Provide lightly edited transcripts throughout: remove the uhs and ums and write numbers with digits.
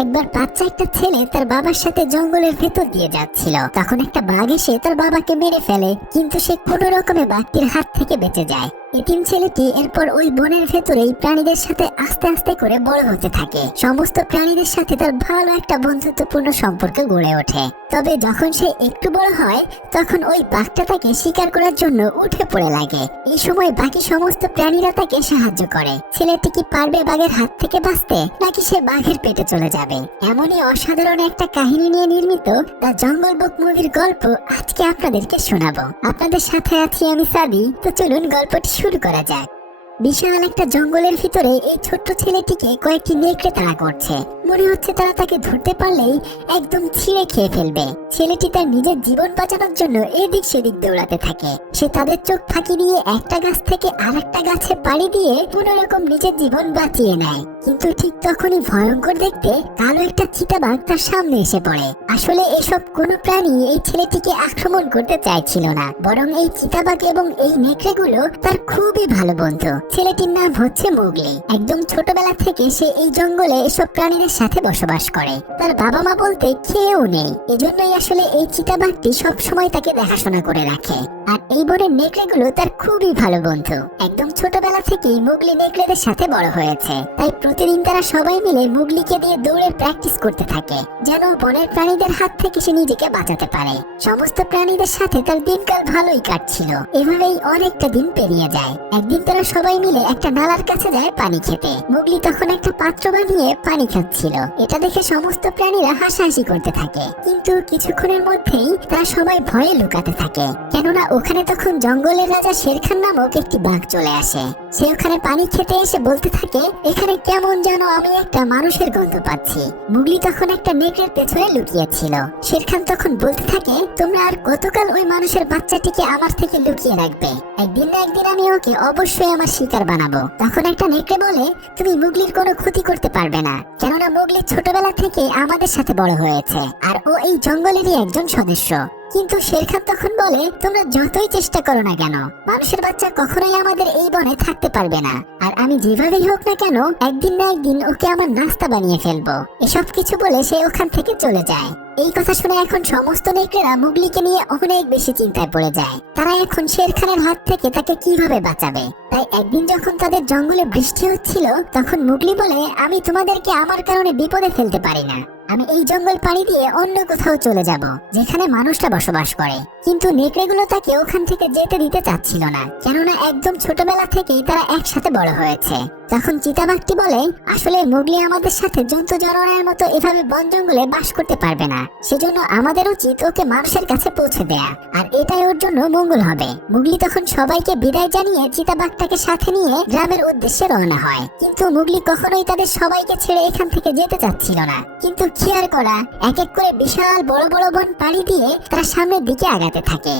একবার বাচ্চা একটা ছেলে তার বাবার সাথে জঙ্গলের ভেতর দিয়ে যাচ্ছিল। তখন একটা বাঘ এসে তার বাবাকে মেরে ফেলে, কিন্তু সে কোনো রকমে বাঘটির হাত থেকে বেঁচে যায়। এতিম ছেলেটি এরপর ওই বনের ভেতরেই প্রাণীদের সাথে আস্তে আস্তে করে বড় হতে থাকে। সমস্ত প্রাণীদের সাথে তার ভালো একটা বন্ধুত্বপূর্ণ সম্পর্ক গড়ে ওঠে। তবে যখন সে একটু বড় হয় তখন ওই বাঘটা তাকে শিকার করার জন্য উঠে পড়ে লাগে। এই সময় বাকি সমস্ত প্রাণীরা তাকে সাহায্য করে। ছেলেটি কি পারবে বাঘের হাত থেকে বাঁচতে, নাকি সে বাঘের পেটে চলে যাবে? এমনই অসাধারণ একটা কাহিনী নিয়ে নির্মিত দ্য জঙ্গল বুক মুভির গল্প আজকে আপনাদেরকে শোনাবো। আপনাদের সাথে আছি আমি সাদি। তো চলুন গল্পটি শুরু করা যাক। বিশাল একটা জঙ্গলের ভিতরে এই ছোট্ট ছেলেটিকে কয়েকটি নেকড়ে তাড়া করছে। মনে হচ্ছে তারা তাকে ধরতে পারলেই একদম ছিঁড়ে খেয়ে ফেলবে। ছেলেটি তার নিজের জীবন বাঁচানোর জন্য এদিক সেদিক দৌড়াতে থাকে। সে তাদের চোখ ফাঁকি দিয়ে একটা গাছ থেকে আরেকটা গাছে পাড়ি দিয়ে কোনো রকম নিজের জীবন বাঁচিয়ে নেয়। কিন্তু ঠিক তখনই ভয়ঙ্কর দেখতে কালো একটা চিতাবাঘ তার সামনে এসে পড়ে। আসলে এসব কোনো প্রাণী এই ছেলেটিকে আক্রমণ করতে চাইছিল না, বরং এই চিতাবাঘ এবং এই নেকড়েগুলো তার খুবই ভালো বন্ধু। ছেলেটির নাম হচ্ছে মোগলি। একদম ছোটবেলা থেকে সে এই জঙ্গলে এসব প্রাণীদের সাথে বসবাস করে। তার বাবা মা বলতে কেউ নেই, এজন্যই আসলে এই চিতাবাঘটি সবসময় তাকে দেখাশোনা করে রাখে। আর এই বনের নেকড়েগুলো তার খুবই ভালো বন্ধু। একদম ছোটবেলা থেকেই মোগলি নেকড়েদের সাথে বড় হয়েছে, তাই প্রতিদিন তারা সবাই মিলে মোগলিকে দিয়ে দৌড়ের প্র্যাকটিস করতে থাকে, যেন বনের প্রাণীদের হাত থেকে সে নিজেকে বাঁচাতে পারে। সমস্ত প্রাণীদের সাথে তার দিনকাল ভালোই কাটছিল। এভাবেই অনেকটা দিন পেরিয়ে যায়। একদিন তারা সবাই মিলে একটা নালার কাছে যায় পানি খেতে। মোগলি তখন একটা পাত্র বানিয়ে পানি খাচ্ছিল। এটা দেখে সমস্ত প্রাণীরা হাসাহাসি করতে থাকে, কিন্তু কিছুক্ষণের মধ্যেই তারা সবাই ভয়ে লুকাতে থাকে, কেননা ওখানে তখন জঙ্গলের রাজা শেরখান নামক একটি বাঘ চলে আসে। সে ওখানে পানি খেতে এসে বলতে থাকে, এখানে কেমন যেন আমি একটা মানুষের গন্ধ পাচ্ছি। মুগলি তখন একটা নেকড়ের পেছনে লুকিয়েছিল। শেরখান তখন বলতে থাকে, তোমরা আর কতকাল ওই মানুষের বাচ্চাটিকে আমার থেকে লুকিয়ে রাখবে? একদিন না একদিন আমি ওকে অবশ্যই আমার শিকার বানাবো। তখন একটা নেকড়ে বলে, তুমি মুগলির কোনো ক্ষতি করতে পারবে না, কেননা মুগলি ছোটবেলা থেকে আমাদের সাথে বড় হয়েছে, আর ও এই জঙ্গলেরই একজন সদস্য। কিন্তু শেরখান তখন বলে, তোমরা যতই চেষ্টা করো না কেন, মানুষের বাচ্চা কখনোই আমাদের এই বনে থাকতে পারবে না। আর আমি যেভাবেই হোক না কেন একদিন না একদিন ওকে আমার নাস্তা বানিয়ে ফেলবো। এসব কিছু বলে সে ওখান থেকে চলে যায়। এই কথা শুনে এখন সমস্ত নেকড়েরা মুগলিকে নিয়ে অনেক বেশি চিন্তায় পড়ে যায়। তারা এখন শেরখানের হাত থেকে তাকে কিভাবে বাঁচাবে। তাই একদিন যখন তাদের জঙ্গলে বৃষ্টি হচ্ছিল, তখন মুগলি বলে, আমি তোমাদেরকে আমার কারণে বিপদে ফেলতে পারি না। আমি এই জঙ্গল পাড়ি দিয়ে অন্য কোথাও চলে যাব, যেখানে মানুষরা বসবাস করে। কিন্তু নেকড়েগুলো তাকে ওখান থেকে যেতে দিতে চাচ্ছিল না, কেননা একদম ছোটবেলা থেকেই তারা একসাথে বড় হয়েছে। তখন চিতাবাঘটি বলে, আসলে মুগলি আমাদের সাথে জন্তু জানোয়ারের মতো এভাবে বন জঙ্গলে বাস করতে পারবে না। সেজন্য আমাদের উচিত ওকে মানুষের কাছে পৌঁছে দেয়া, আর এটাই ওর জন্য মঙ্গল হবে। মুগলি তখন সবাইকে বিদায় জানিয়ে চিতাবাঘটাকে সাথে নিয়ে গ্রামের উদ্দেশ্যে রওনা হয়। কিন্তু মুগলি কখনোই তাদের সবাইকে ছেড়ে এখান থেকে যেতে চাচ্ছিল না। কিন্তু কি আর করা, এক এক করে বিশাল বড় বড় বন পাড়ি দিয়ে তারা সামনের দিকে আগাতে থাকে।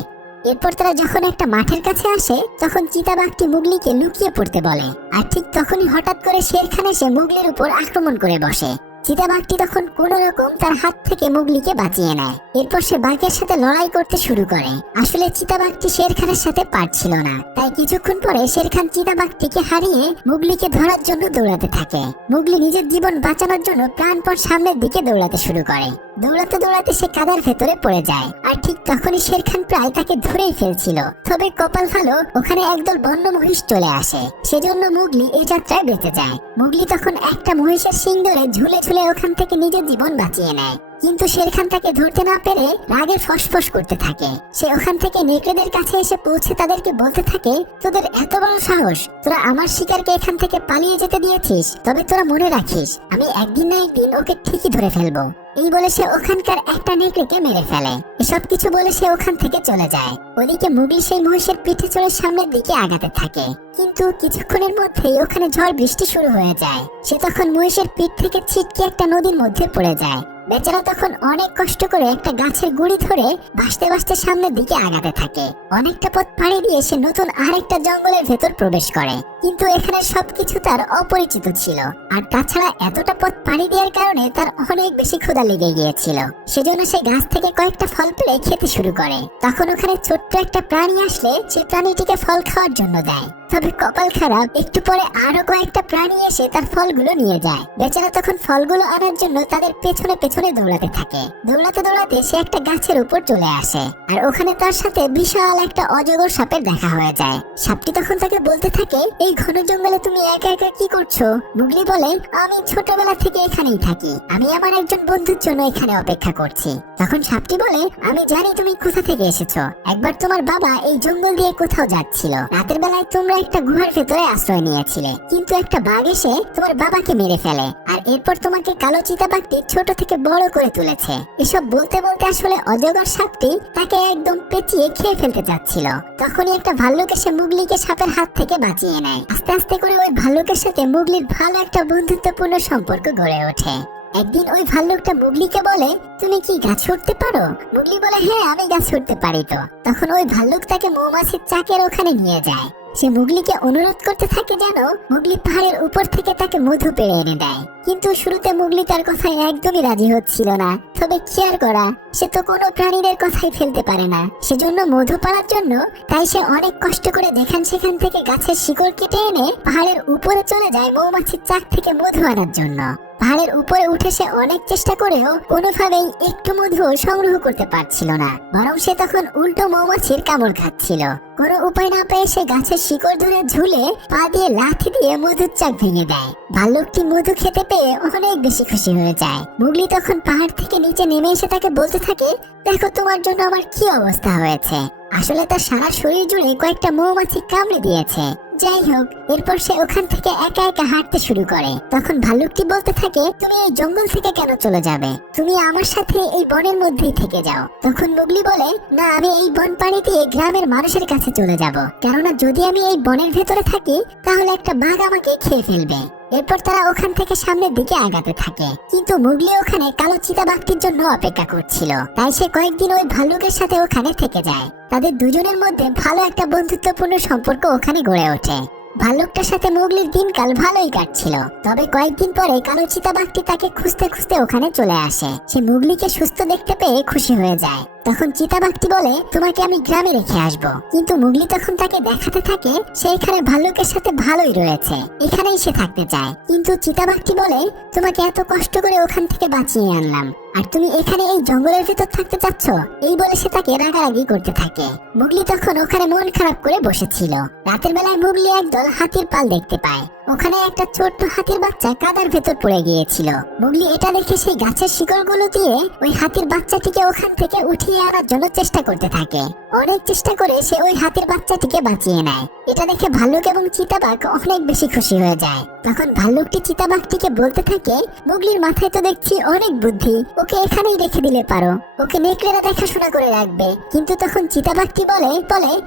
এরপর তারা যখন একটা মাঠের কাছে আসে, তখন চিতাবাঘটি মুগলিকে লুকিয়ে পড়তে বলে। আর ঠিক তখনই হঠাৎ করে শেরখান এসে মুগলির উপর আক্রমণ করে বসে। চিতাবাঘটি তখন কোন রকম তার হাত থেকে মুগলিকে বাঁচিয়ে নেয়। এরপর সে বাঘের সাথে লড়াই করতে শুরু করে। আসলে চিতাবাঘটি শেরখানের সাথে পারছিল না, তাই কিছুক্ষণ পরে শেরখান চিতাবাঘটিকে হারিয়ে মুগলিকে ধরার জন্য দৌড়াতে থাকে। মুগলি নিজের জীবন বাঁচানোর জন্য প্রাণপণ সামনের দিকে দৌড়াতে শুরু করে। দৌড়াতে দৌড়াতে সে কাদার ভেতরে পড়ে যায়। আর ঠিক তখনই শেরখান প্রায় তাকে ধরেই ফেলছিল। তবে কপাল ভালো, ওখানে একদল বন্য মহিষ চলে আসে। সেজন্য মুগলি এই যাত্রায় বেঁচে যায়। মুগলি তখন একটা মহিষের শিং ধরে ঝুলে ঝুলে ওখান থেকে নিজের জীবন বাঁচিয়ে নেয়। কিন্তু শেরখান তাকে ধরতে না পেরে রাগে ফসফস করতে থাকে। সে ওখান থেকে নেকড়েদের কাছে এসে পৌঁছে তাদেরকে বলতে থাকে, তোদের এত বড় সাহস, তোরা আমার শিকারকে এখান থেকে পালিয়ে যেতে দিয়েছিস? তবে তোরা মনে রাখিস, আমি একদিন না একদিন ওকে ঠিকই ধরে ফেলবো। এই বলে সে ওখানকার একটা নেকড়েকে মেরে ফেলে। এসব কিছু বলে সে ওখান থেকে চলে যায়। ওদিকে মুগলি সেই মহিষের পিঠে চড়ে সামনের দিকে আগাতে থাকে। কিন্তু কিছুক্ষণের মধ্যেই ওখানে ঝড় বৃষ্টি শুরু হয়ে যায়। সে তখন মহিষের পিঠ থেকে ছিটকে একটা নদীর মধ্যে পড়ে যায়। বেচারা তখন অনেক কষ্ট করে একটা গাছের গুড়ি ধরে ভাসতে ভাসতে সামনের দিকে আগাতে থাকে। অনেকটা পথ পাড়ি দিয়ে সে নতুন আরেকটা জঙ্গলের ভেতর প্রবেশ করে। কিন্তু এখানে সবকিছু তার অপরিচিত ছিল। আর তাছাড়া এতটা পথ পাড়ি দেওয়ার কারণে তার অনেক বেশি ক্ষুধা লেগে গিয়েছিল। সেজন্য সে গাছ থেকে কয়েকটা ফল পেড়ে খেতে শুরু করে। তখন ওখানে ছোট্ট একটা প্রাণী আসলে সে প্রাণীটিকে ফল খাওয়ার জন্য দেয়। তবে কপাল খারাপ, একটু পরে আরো কয়েকটা প্রাণী এসে তার ফলগুলো নিয়ে যায়। বেচারা তখন ফলগুলো আনার জন্য তাদের পেছনে পেছনে দৌড়াতে থাকে। দৌড়াতে দৌড়াতে সে একটা গাছের উপর চলে আসে, আর ওখানে তার সাথে বিশাল একটা অজগর সাপের দেখা হয়ে যায়। সাপটি তখন তাকে বলতে থাকে, এই ঘন জঙ্গলে তুমি একা একা কি করছো? মুগলি বলে, আমি ছোটবেলা থেকে এখানেই থাকি, আমি আমার একজন বন্ধুর জন্য এখানে অপেক্ষা করছি। তখন সাপটি বলে, আমি জানি তুমি কোথা থেকে এসেছো। একবার তোমার বাবা এই জঙ্গল দিয়ে কোথাও যাচ্ছিল, রাতের বেলায় তোমরা একটা গুহার ভেতরে আশ্রয় নিয়েছিলে, কিন্তু একটা বাঘ এসে তোমার বাবাকে মেরে ফেলে, আর এরপর তোমাকে কালো চিতাবাঘটি ছোট থেকে বড় করে তুলেছে। এসব বলতে বলতে আসলে অজগর সাপটি তাকে একদম পেঁচিয়ে খেয়ে ফেলতে যাচ্ছিল। তখনই একটা ভাল্লুক এসে মুগলিকে সাপের হাত থেকে বাঁচিয়ে নেয়। আস্তে আস্তে করে ওই ভাল্লুকের সাথে মুগলির ভালো একটা বন্ধুত্বপূর্ণ সম্পর্ক গড়ে ওঠে। একদিন ওই ভাল্লুকটা মুগলিকে বলে, তুমি কি গাছ উঠতে পারো? মুগলি বলে, হ্যাঁ আমি গাছ উঠতে পারি। তো তখন ওই ভাল্লুক তাকে মৌমাছির চাকের ওখানে নিয়ে যায়। সে মুগলিকে অনুরোধ করতে থাকে যেন মুগলি পাহাড়ের উপর থেকে তাকে মধু পেড়ে এনে দেয়। কিন্তু শুরুতে মুগলি তার কথায় একদমই রাজি হচ্ছিল না। তবে কি আর করা, সে তো কোনো প্রাণীদের কথাই ফেলতে পারে না। সেজন্য মধু পাড়ার জন্য তাই সে অনেক কষ্ট করে যেখান সেখান থেকে গাছের শিকড় কেটে এনে পাহাড়ের উপরে চলে যায় মৌমাছির চাক থেকে মধু আনার জন্য। পাহাড়ের উপরে উঠে সে অনেক চেষ্টা করেও কোনোভাবেই একটু মধু সংগ্রহ করতে পারছিল না, বরং সে তখন উল্টো মৌমাছির কামড় খাচ্ছিল। কোনো উপায় না পেয়ে সে গাছের শিকড় ধরে ঝুলে পা দিয়ে লাথি দিয়ে মধুর চাক ভেঙে দেয়। ভাল্লুকটি মধু খেতে পেয়ে অনেক বেশি খুশি হয়ে যায়। মুগলি তখন পাহাড় থেকে নিচে নেমে এসে তাকে বলতে থাকে, দেখো তোমার জন্য আমার কি অবস্থা হয়েছে। আসলে তার সারা শরীর জুড়ে কয়েকটা মৌমাছি কামড়ে দিয়েছে। যাই হোক, এরপর সে ওখান থেকে একা একা হাঁটতে শুরু করে। তখন ভাল্লুকটি বলতে থাকে, তুমি এই জঙ্গল থেকে কেন চলে যাবে? তুমি আমার সাথে এই বনের মধ্যেই থেকে যাও। তখন মুগলি বলে, না, আমি এই বন পাড়ি দিয়ে গ্রামের মানুষের কাছে চলে যাব, কেননা যদি আমি এই বনের ভেতরে থাকি তাহলে একটা বাঘ আমাকে খেয়ে ফেলবে। এরপর তারা ওখান থেকে সামনের দিকে আগাতে থাকে, কিন্তু মুগলি ওখানে কালো চিতাবাঘটির জন্য অপেক্ষা করছিল। তাই সে কয়েকদিন ওই ভাল্লুকের সাথে ওখানে থেকে যায়। তাদের দুজনের মধ্যে ভালো একটা বন্ধুত্বপূর্ণ সম্পর্ক ওখানে গড়ে ওঠে। ভাল্লুকটার সাথে মুগলির দিনকাল ভালোই কাটছিল। তবে কয়েকদিন পরে কালো চিতাবাঘটি তাকে খুঁজতে খুঁজতে ওখানে চলে আসে। সে মুগলিকে সুস্থ দেখতে পেয়ে খুশি হয়ে যায়। তখন চিতাবাঘটি বলে, তোমাকে আমি গ্রামে রেখে আসবো। কিন্তু মুগলি তখন তাকে দেখাতে থাকে সে এখানে ভাল্লুকের সাথে ভালোই রয়েছে, এখানেই সে থাকতে চায়। কিন্তু চিতাবাঘটি বলে, তোমাকে এত কষ্ট করে ওখান থেকে বাঁচিয়ে আনলাম, আর তুমি এখানে এই জঙ্গলের ভিতর থাকতে চাচ্ছ? এই বলে সে তাকে রাগারাগি করতে থাকে। মুগলি তখন ওখানে মন খারাপ করে বসেছিল। রাতের বেলায় মুগলি একদল হাতির পাল দেখতে পায়। ওখানে একটা ছোট্ট হাতির বাচ্চা কাদার ভেতর পড়ে গিয়েছিল। মুগলি এটা দেখে সেই গাছের শিকড়গুলো দিয়ে ওই হাতির বাচ্চাটিকে ওখান থেকে উঠিয়ে আনার জন্য চেষ্টা করতে থাকে। অনেক চেষ্টা করে সে ওই হাতির বাচ্চাটিকে বাঁচিয়ে নেয়। এটা দেখে ভাল্লুক এবং চিতাবাঘ অনেক বেশি খুশি হয়ে যায়। তখন ভাল্লুকটি চিতাবাঘটিকে বলতে থাকে, মুগলির মাথায় তো দেখছি অনেক বুদ্ধি, ওকে এখানেই রেখে দিলে পারো, ওকে নেকড়েরা দেখাশোনা করে রাখবে। কিন্তু তখন চিতাবাঘটি বলে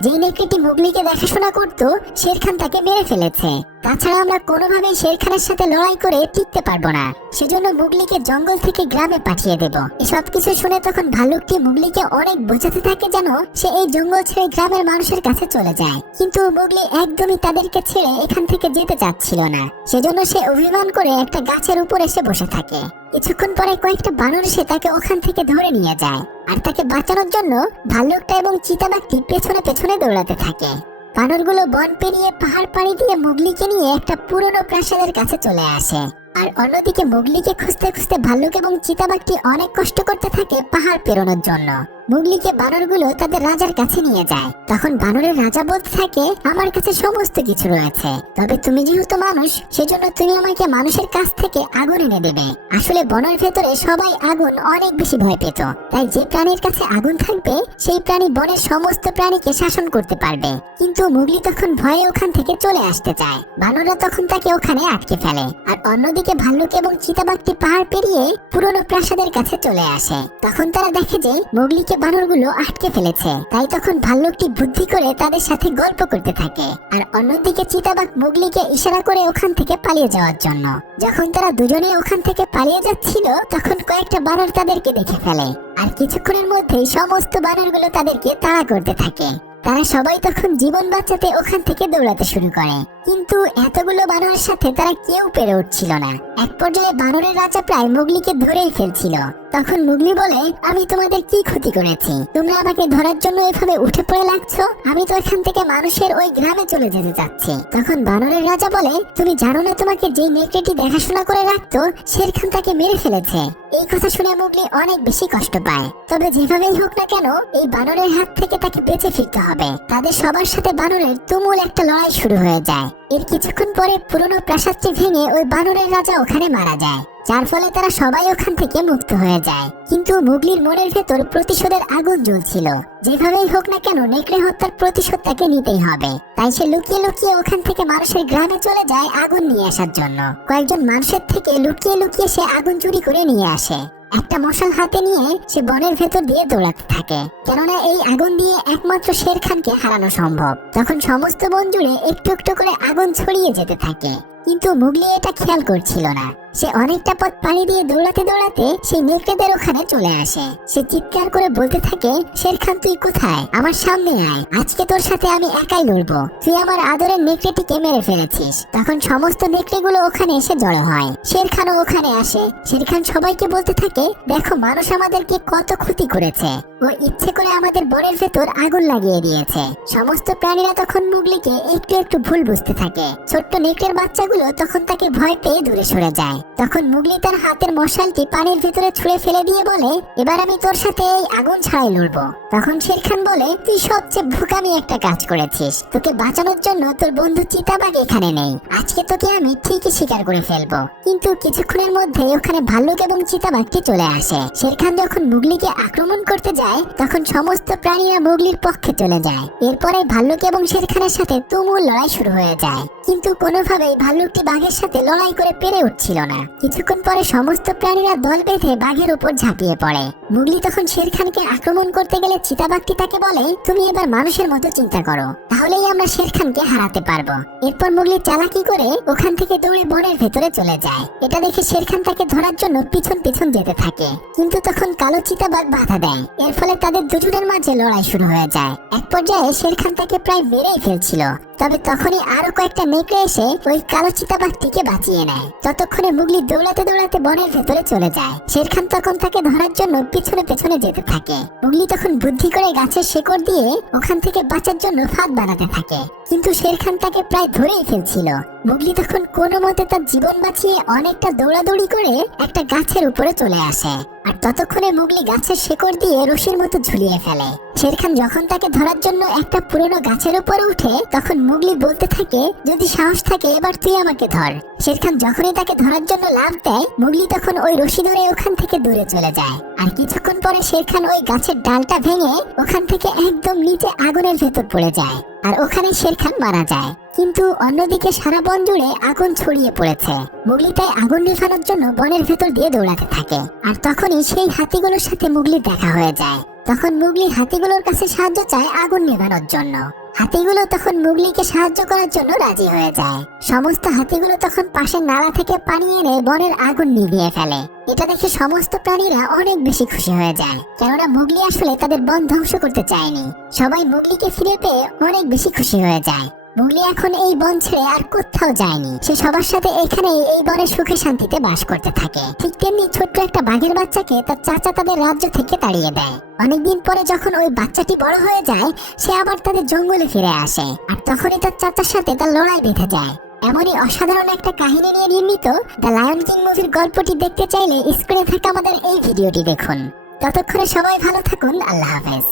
যে নেকড়েটি মুগলিকে দেখাশোনা করতো শের খান তাকে মেরে ফেলেছে। তাছাড়া আমরা কোনোভাবেই শের খানের সাথে লড়াই করে টিকতে পারবো না, সেজন্য মুগলিকে জঙ্গল থেকে গ্রামে পাঠিয়ে দেব। এসব কিছু শুনে তখন ভাল্লুকটি মুগলিকে অনেক বোঝাতে থাকে যেন সে এই জঙ্গল ছেড়ে গ্রামের মানুষের কাছে চলে যায়। কিন্তু মুগলি একদমই তাদেরকে ছেড়ে এখান থেকে যেতে চাচ্ছিল না। সেজন্য সে অভিমান করে একটা গাছের উপর এসে বসে থাকে। কিছুক্ষণ পরে কয়েকটা বানর এসে তাকে ওখান থেকে ধরে নিয়ে যায়, আর তাকে বাঁচানোর জন্য ভাল্লুকটা এবং চিতাবাঘটি পেছনে পেছনে দৌড়াতে থাকে। বানরগুলো বন পেরিয়ে পাহাড় পাড়ি দিয়ে মুগলিকে নিয়ে একটা পুরনো প্রাসাদের কাছে চলে আসে। আর অন্যদিকে মুগলিকে খুঁজতে খুঁজতে ভাল্লুক এবং চিতাবাঘটি অনেক কষ্ট করতে থাকে পাহাড় পেরোনোর জন্য। মুগলিকে বানরগুলো তাদের রাজার কাছে নিয়ে যায়। তখন বানরের রাজা বলতে থাকে, আমার কাছে সমস্ত কিছু রয়েছে, তবে তুমি যেহেতু মানুষ সেজন্য তুমি আমাকে মানুষের কাছ থেকে আগুন এনে দেবে। আসলে বনের ভেতরে সবাই আগুন অনেক বেশি ভয় পেত, তাই যে প্রাণীর কাছে আগুন থাকবে সেই প্রাণী বনের সমস্ত প্রাণীকে শাসন করতে পারবে। কিন্তু মুগলি তখন ভয়ে ওখান থেকে চলে আসতে চায়। বানররা তখন তাকে ওখানে আটকে ফেলে। আর অন্যদিকে ভাল্লুক এবং চিতাবাঘটি পাহাড় পেরিয়ে পুরনো প্রাসাদের কাছে চলে আসে। তখন তারা দেখে যে মুগলিকে বানরগুলো আটকে ফেলেছে। তাই তখন ভাল্লুকটি বুদ্ধি করে তাদের সাথে গল্প করতে থাকে। আর অন্যদিকে চিতাবাঘ মুগলিকে ইশারা করে ওখান থেকে পালিয়ে যাওয়ার জন্য। যখন তারা দুজনে ওখান থেকে পালিয়ে যাচ্ছিল তখন কয়েকটা বানর তাদেরকে দেখে ফেলে। আর কিছুক্ষণের মধ্যেই সমস্ত বানরগুলো তাদেরকে তাড়া করতে থাকে। তারা সবাই তখন জীবন বাঁচাতে ওখান থেকে দৌড়াতে শুরু করে, কিন্তু এতগুলো বানরের সাথে তারা কেউ পেরে উঠছিল না। এক পর্যায়ে বানরের রাজা প্রায় মুগলিকে ধরেই ফেলছিল। তখন মুগলি বলে, আমি তোমাদের কি ক্ষতি করেছি? তোমরা আমাকে ধরার জন্য এভাবে উঠে পড়ে লাগছো? আমি তো এখান থেকে মানুষের ওই গ্রামে চলে যেতে চাচ্ছি। তখন বানরের রাজা বলে, তুমি জানো না তোমাকে যে নেকড়েটি দেখাশোনা করে রাখতো শের খান তাকে মেরে ফেলেছে। এই কথা শুনে মুগলি অনেক বেশি কষ্ট পায়। তবে যেভাবেই হোক না কেন এই বানরের হাত থেকে তাকে বেঁচে ফিরতে হবে। তাদের সবার সাথে বানরের তুমুল একটা লড়াই শুরু হয়ে যায়। এর কিছুক্ষণ পরে পুরনো প্রাসাদটি ভেঙে ওই বানরের রাজা ওখানে মারা যায়, যার ফলে তারা সবাই ওখান থেকে মুক্ত হয়ে যায়। কিন্তু মুগলির মনের ভেতর প্রতিশোধের আগুন জ্বলছিল। যেভাবেই হোক না কেন নেকড়ে হত্যার প্রতিশোধ তাকে নিতেই হবে। তাই সে লুকিয়ে লুকিয়ে ওখান থেকে মানুষের গ্রামে চলে যায় আগুন নিয়ে আসার জন্য। কয়েকজন মানুষের থেকে লুকিয়ে লুকিয়ে সে আগুন চুরি করে নিয়ে আসে। একটা মশাল হাতে নিয়ে সে বনের ভেতর দিয়ে দৌড়াতে থাকে, কেননা এই আগুন দিয়ে একমাত্র শের খানকে হারানো সম্ভব। তখন সমস্ত বন জুড়ে একটু একটু করে আগুন ছড়িয়ে যেতে থাকে, কিন্তু মুগলি এটা খেয়াল করছিল না। সে অনেকটা পথ পাড়ি দিয়ে দৌড়াতে দৌড়াতে সেই নেকড়েদের ওখানে চলে আসে। সে চিৎকার করে বলতে থাকে, শের খান তুই কোথায়? আমার সামনে আয়, আজকে তোর সাথে আমি একাই লড়বো। তুই আমার আদরের নেকড়েটিকে মেরে ফেলেছিস। তখন সমস্ত নেকড়েগুলো ওখানে এসে জড়ো হয়। শের খানও ওখানে আসে। শের খান সবাইকে বলতে থাকে, দেখো মানুষ আমাদেরকে কত ক্ষতি করেছে। ও ইচ্ছে করে আমাদের বনের ভেতর আগুন লাগিয়ে দিয়েছে। সমস্ত প্রাণীরা তখন মুগলিকে একটু একটু ভুল বুঝতে থাকে। ছোট্ট নেকড়ের বাচ্চাগুলো তখন তাকে ভয় পেয়ে দূরে সরে যায়। তখন মুগলি তার হাতের মশালটি পানির ভিতরে ছুঁড়ে ফেলে দিয়ে বলে, এবার আমি তোর সাথে এই আগুন ছাড়াই লড়বো। তখন শের খান বলে, তুই সবচেয়ে বোকামি একটা কাজ করেছিস। তোকে বাঁচানোর জন্য তোর বন্ধু চিতাবাঘ এখানে নেই। আজকে তোকে আমি ঠিকই শিকার করে ফেলবো। কিন্তু কিছুক্ষণের মধ্যে ওখানে ভাল্লুক এবং চিতাবাঘটি চলে আসে। শের খান যখন মুগলিকে আক্রমণ করতে যায় তখন সমস্ত প্রাণীরা মুগলির পক্ষে চলে যায়। এরপরে ভাল্লুক এবং শের খানের সাথে তুমুল লড়াই শুরু হয়ে যায়, কিন্তু কোনোভাবেই ভাল্লুকটি বাঘের সাথে লড়াই করে পেরে উঠছিল না। কিছুক্ষণ পরে সমস্ত প্রাণীরা দল বেঁধে বাঘের উপর ঝাঁপিয়ে পড়ে। মুগলি তখন শের খানকে আক্রমণ করতে গেলে চিতাবাঘটি তাকে বলে, তুমি এবার মানুষের মতো চিন্তা করো, তাহলেই আমরা শের খানকে হারাতে পারবো। এরপর মুগলি চালাকি করে ওখান থেকে দৌড়ে বনের ভেতরে চলে যায়। এটা দেখে শের খান তাকে ধরার জন্য পিছন পিছন যেতে থাকে, কিন্তু তখন কালো চিতাবাঘ বাধা দেয়। এর ফলে তাদের দুজনের মাঝে লড়াই শুরু হয়ে যায়। এক পর্যায়ে শের খান তাকে প্রায় মেরেই ফেলছিল। তবে তখনই আরো কয়েকটা নেকড়ে এসে ওই কালো চিতাবাঘটিকে বাঁচিয়ে নেয়। ততক্ষণে মুগলি দৌড়াতে দৌড়াতে বনের ভেতরে চলে যায়। শের খান তখন তাকে ধরার জন্য পিছনে পেছনে যেতে থাকে। মুগলি তখন বুদ্ধি করে গাছের শেকড় দিয়ে ওখান থেকে বাঁচার জন্য ফাঁদ বানাতে থাকে, কিন্তু শের খান তাকে প্রায় ধরেই ফেলছিল। মুগলি তখন কোনো মতে তার জীবন বাঁচিয়ে অনেকটা দৌড়াদৌড়ি করে একটা গাছের উপরে চলে আসে, আর ততক্ষণে মুগলি গাছের শেকড় দিয়ে রশির মতো ঝুলিয়ে ফেলে। শের খান যখন তাকে ধরার জন্য একটা পুরনো গাছের উপরে উঠে তখন মুগলি বলতে থাকে, যদি সাহস থাকে এবার তুই আমাকে ধর। শের খান যখনই তাকে ধরার জন্য লাফ দেয় মুগলি তখন ওই রশি ধরে ওখান থেকে দূরে চলে যায়। আর কিছুক্ষণ পরে শের খান ওই গাছের ডালটা ভেঙে ওখান থেকে একদম নিচে আগুনের ভেতর পড়ে যায়, আর ওখানে শের খান মারা যায়। কিন্তু অন্যদিকে সারা বন জুড়ে আগুন ছড়িয়ে পড়েছে। মুগলি তাই আগুন নিভানোর জন্য বনের ভেতর দিয়ে দৌড়াতে থাকে, আর তখনই সেই হাতিগুলোর সাথে মুগলির দেখা হয়ে যায়। তখন মুগলি হাতিগুলোর কাছে সাহায্য চায় আগুন নেভানোর জন্য। হাতিগুলো তখন মুগলিকে সাহায্য করার জন্য রাজি হয়ে যায়। সমস্ত হাতিগুলো তখন পাশের নালা থেকে পানি এনে বনের আগুন নিভিয়ে ফেলে। এটা দেখে সমস্ত প্রাণীরা অনেক বেশি খুশি হয়ে যায়, কেননা মুগলি আসলে তাদের বন ধ্বংস করতে চায়নি। সবাই মুগলিকে ফিরে পেয়ে অনেক বেশি খুশি হয়ে যায়। মুগলি এখন এই বন ছেড়ে আর কোথাও যায়নি। সে সবার সাথে এখানেই এই বনে সুখে শান্তিতে বাস করতে থাকে। ঠিক তেমনি ছোট্ট একটা বাঘের বাচ্চাকে তার চাচা তাদের রাজ্য থেকে তাড়িয়ে দেয়। অনেকদিন পরে যখন ওই বাচ্চাটি বড় হয়ে যায় সে আবার তাদের জঙ্গলে ফিরে আসে, আর তখনই তার চাচার সাথে তার লড়াই বেঁধে যায়। এমনই অসাধারণ একটা কাহিনী নিয়ে নির্মিত দ্য লায়ন কিং মুভির গল্পটি দেখতে চাইলে স্ক্রিনে থাকা আমাদের এই ভিডিওটি দেখুন। ততক্ষণে সবাই ভালো থাকুন। আল্লাহ হাফেজ।